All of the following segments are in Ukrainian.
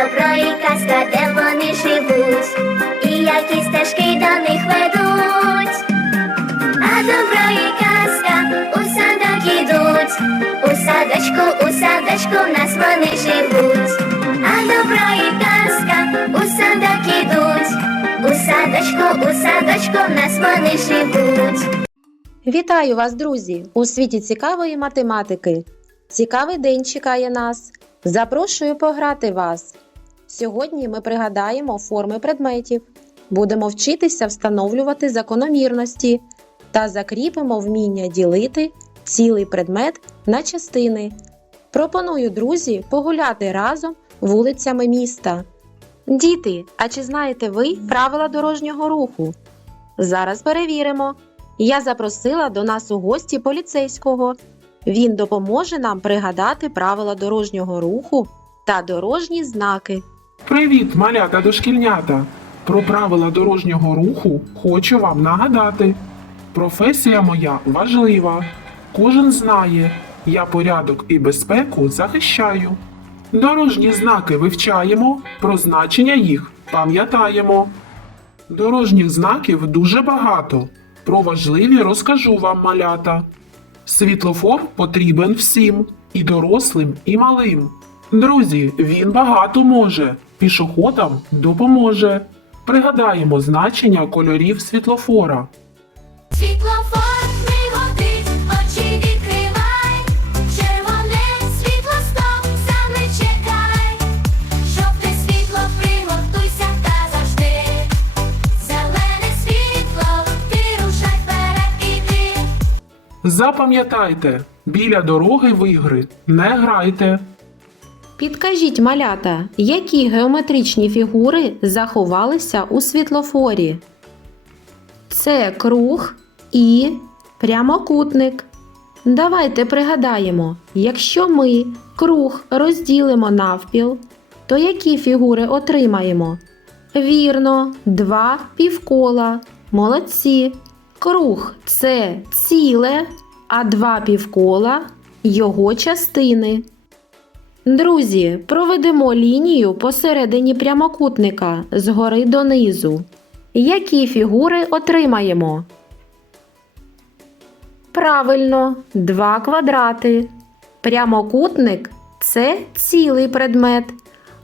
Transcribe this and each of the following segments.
добро і казка, де вони живуть, і які стежки до них ведуть. А добро і казка у садок ідуть, у садочку, у садочку в нас вони живуть. А добро і казка у садок ідуть, у садочку, у садочку в нас вони живуть. Вітаю вас, друзі! У світі цікавої математики. Цікавий день чекає нас. Запрошую пограти вас. Сьогодні ми пригадаємо форми предметів, будемо вчитися встановлювати закономірності та закріпимо вміння ділити цілий предмет на частини. Пропоную, друзі, погуляти разом вулицями міста. Діти, а чи знаєте ви правила дорожнього руху? Зараз перевіримо. Я запросила до нас у гості поліцейського. Він допоможе нам пригадати правила дорожнього руху та дорожні знаки. Привіт, малята дошкільнята! Про правила дорожнього руху хочу вам нагадати. Професія моя важлива. Кожен знає, я порядок і безпеку захищаю. Дорожні знаки вивчаємо, про значення їх пам'ятаємо. Дорожніх знаків дуже багато. Про важливі розкажу вам малята. Світлофор потрібен всім, і дорослим, і малим. Друзі, він багато може, пішоходам допоможе. Пригадаємо значення кольорів світлофора. Світлофор миготить, очі відкривай, червоне світло стоп, сам не чекай, жовте світло приготуйся та завжди, зелене світло, ти рушай вперед іди. Запам'ятайте, біля дороги в ігри не грайте. Підкажіть, малята, які геометричні фігури заховалися у світлофорі? Це круг і прямокутник. Давайте пригадаємо, якщо ми круг розділимо навпіл, то які фігури отримаємо? Вірно, два півкола. Молодці. Круг це ціле, а два півкола його частини. Друзі, проведемо лінію посередині прямокутника згори донизу. Які фігури отримаємо? Правильно, два квадрати. Прямокутник це цілий предмет,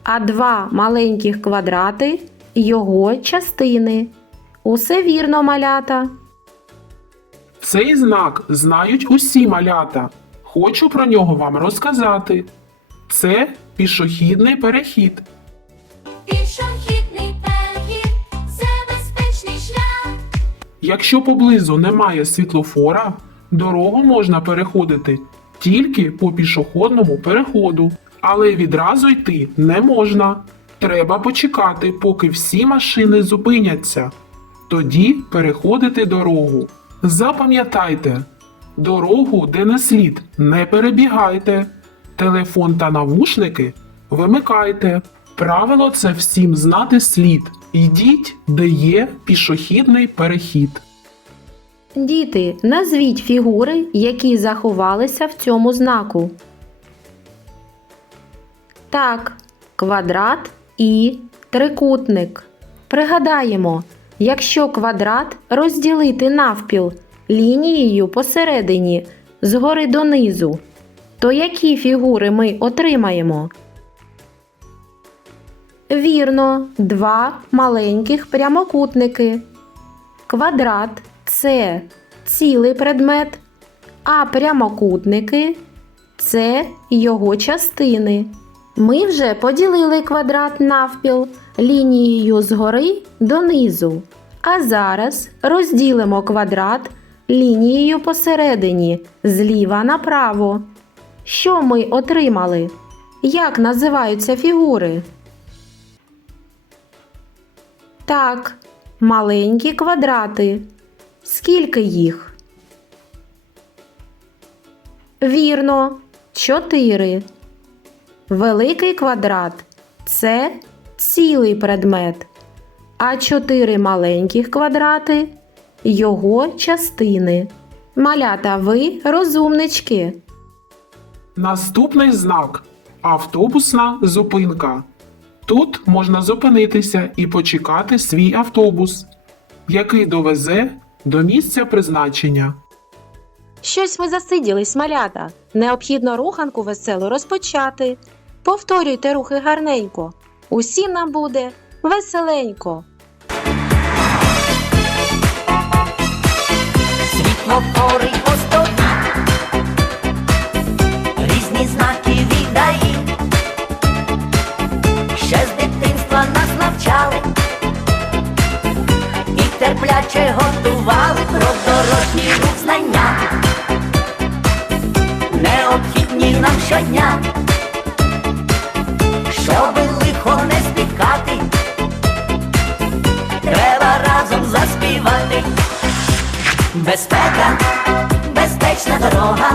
а два маленьких квадрати його частини. Усе вірно, малята. Цей знак знають усі малята. Хочу про нього вам розказати. Це пішохідний перехід. Пішохідний перехід, це безпечний шлях. Якщо поблизу немає світлофора, дорогу можна переходити тільки по пішохідному переходу, але відразу йти не можна. Треба почекати, поки всі машини зупиняться. Тоді переходити дорогу. Запам'ятайте, дорогу, де не слід, не перебігайте. Телефон та навушники вимикайте. Правило це всім знати слід. Йдіть, де є пішохідний перехід. Діти, назвіть фігури, які заховалися в цьому знаку. Так, квадрат і трикутник. Пригадаємо, якщо квадрат розділити навпіл лінією посередині згори донизу, то які фігури ми отримаємо? Вірно, два маленьких прямокутники. Квадрат це цілий предмет, а прямокутники це його частини. Ми вже поділили квадрат навпіл лінією згори донизу. А зараз розділимо квадрат лінією посередині зліва направо. Що ми отримали? Як називаються фігури? Так, маленькі квадрати. Скільки їх? Вірно, чотири. Великий квадрат це цілий предмет, а чотири маленьких квадрати його частини. Малята, ви розумнички. Наступний знак автобусна зупинка. Тут можна зупинитися і почекати свій автобус, який довезе до місця призначення. Щось ви засиділись, малята. Необхідно руханку веселу розпочати. Повторюйте рухи гарненько. Усім нам буде веселенько. Тобі, різні знаки ще з дитинства нас навчали і терпляче готували про дорожній рух знання, необхідні нам щодня, щоби лихо не спіткати, треба разом заспівати. Безпека, безпечна дорога,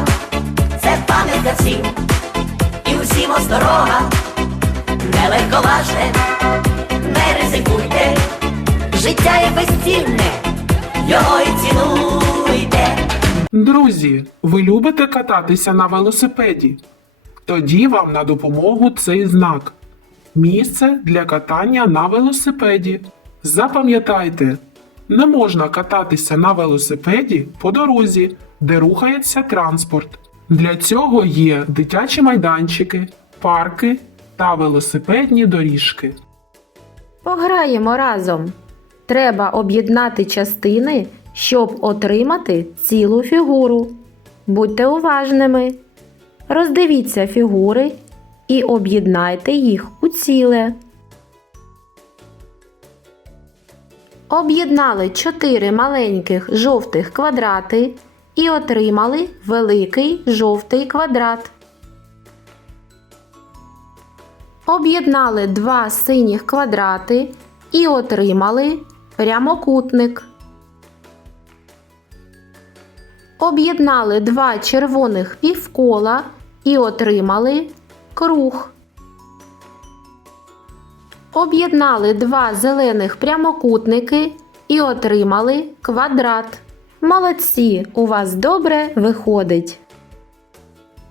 це пам'ятка всім, усім осторога, не легковажне, не ризикуйте, життя є безцінне, його і цінуйте. Друзі, ви любите кататися на велосипеді? Тоді вам на допомогу цей знак. Місце для катання на велосипеді. Запам'ятайте, не можна кататися на велосипеді по дорозі, де рухається транспорт. Для цього є дитячі майданчики, парки та велосипедні доріжки. Пограємо разом. Треба об'єднати частини, щоб отримати цілу фігуру. Будьте уважними. Роздивіться фігури і об'єднайте їх у ціле. Об'єднали чотири маленьких жовтих квадрати і отримали великий жовтий квадрат. Об'єднали два синіх квадрати і отримали прямокутник. Об'єднали два червоних півкола і отримали круг. Об'єднали два зелених прямокутники і отримали квадрат. Молодці! У вас добре виходить.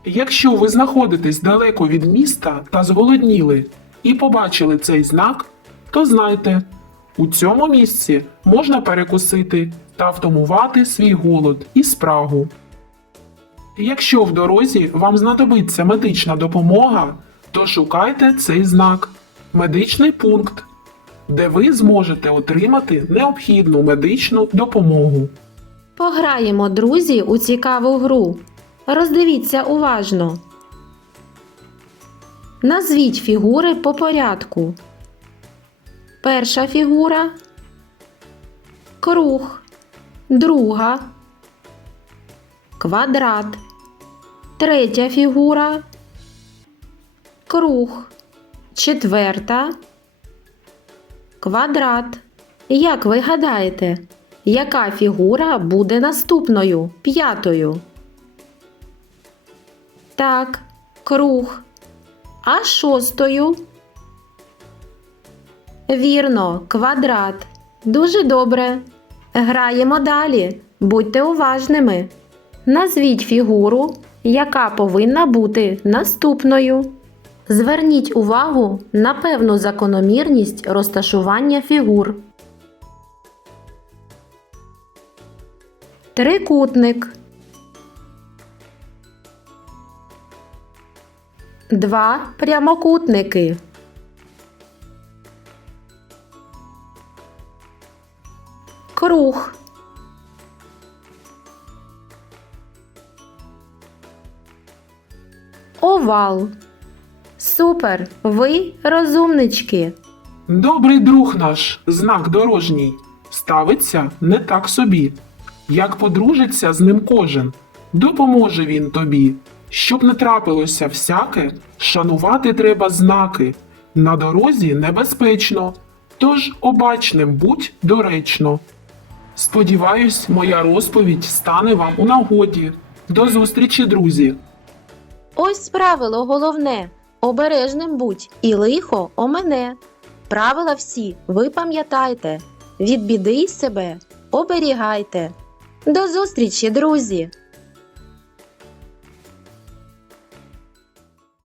Якщо ви знаходитесь далеко від міста та зголодніли і побачили цей знак, то знайте, у цьому місці можна перекусити та втамувати свій голод і спрагу. Якщо в дорозі вам знадобиться медична допомога, то шукайте цей знак медичний пункт, де ви зможете отримати необхідну медичну допомогу. Пограємо, друзі, у цікаву гру. Роздивіться уважно. Назвіть фігури по порядку. Перша фігура круг, друга квадрат. Третя фігура круг. Четверта квадрат. Як ви гадаєте, яка фігура буде наступною п'ятою? Так, круг. А шостою? Вірно, квадрат. Дуже добре. Граємо далі. Будьте уважними. Назвіть фігуру, яка повинна бути наступною. Зверніть увагу на певну закономірність розташування фігур. Трикутник. Два прямокутники. Круг. Овал. Супер! Ви розумнички. Добрий друг наш, знак дорожній, ставиться не так собі. Як подружиться з ним кожен, допоможе він тобі. Щоб не трапилося всяке, шанувати треба знаки. На дорозі небезпечно, тож обачним будь доречно. Сподіваюсь, моя розповідь стане вам у нагоді. До зустрічі, друзі! Ось правило головне. Обережним будь і лихо омене. Правила всі ви пам'ятайте. Від біди себе оберігайте. До зустрічі, друзі!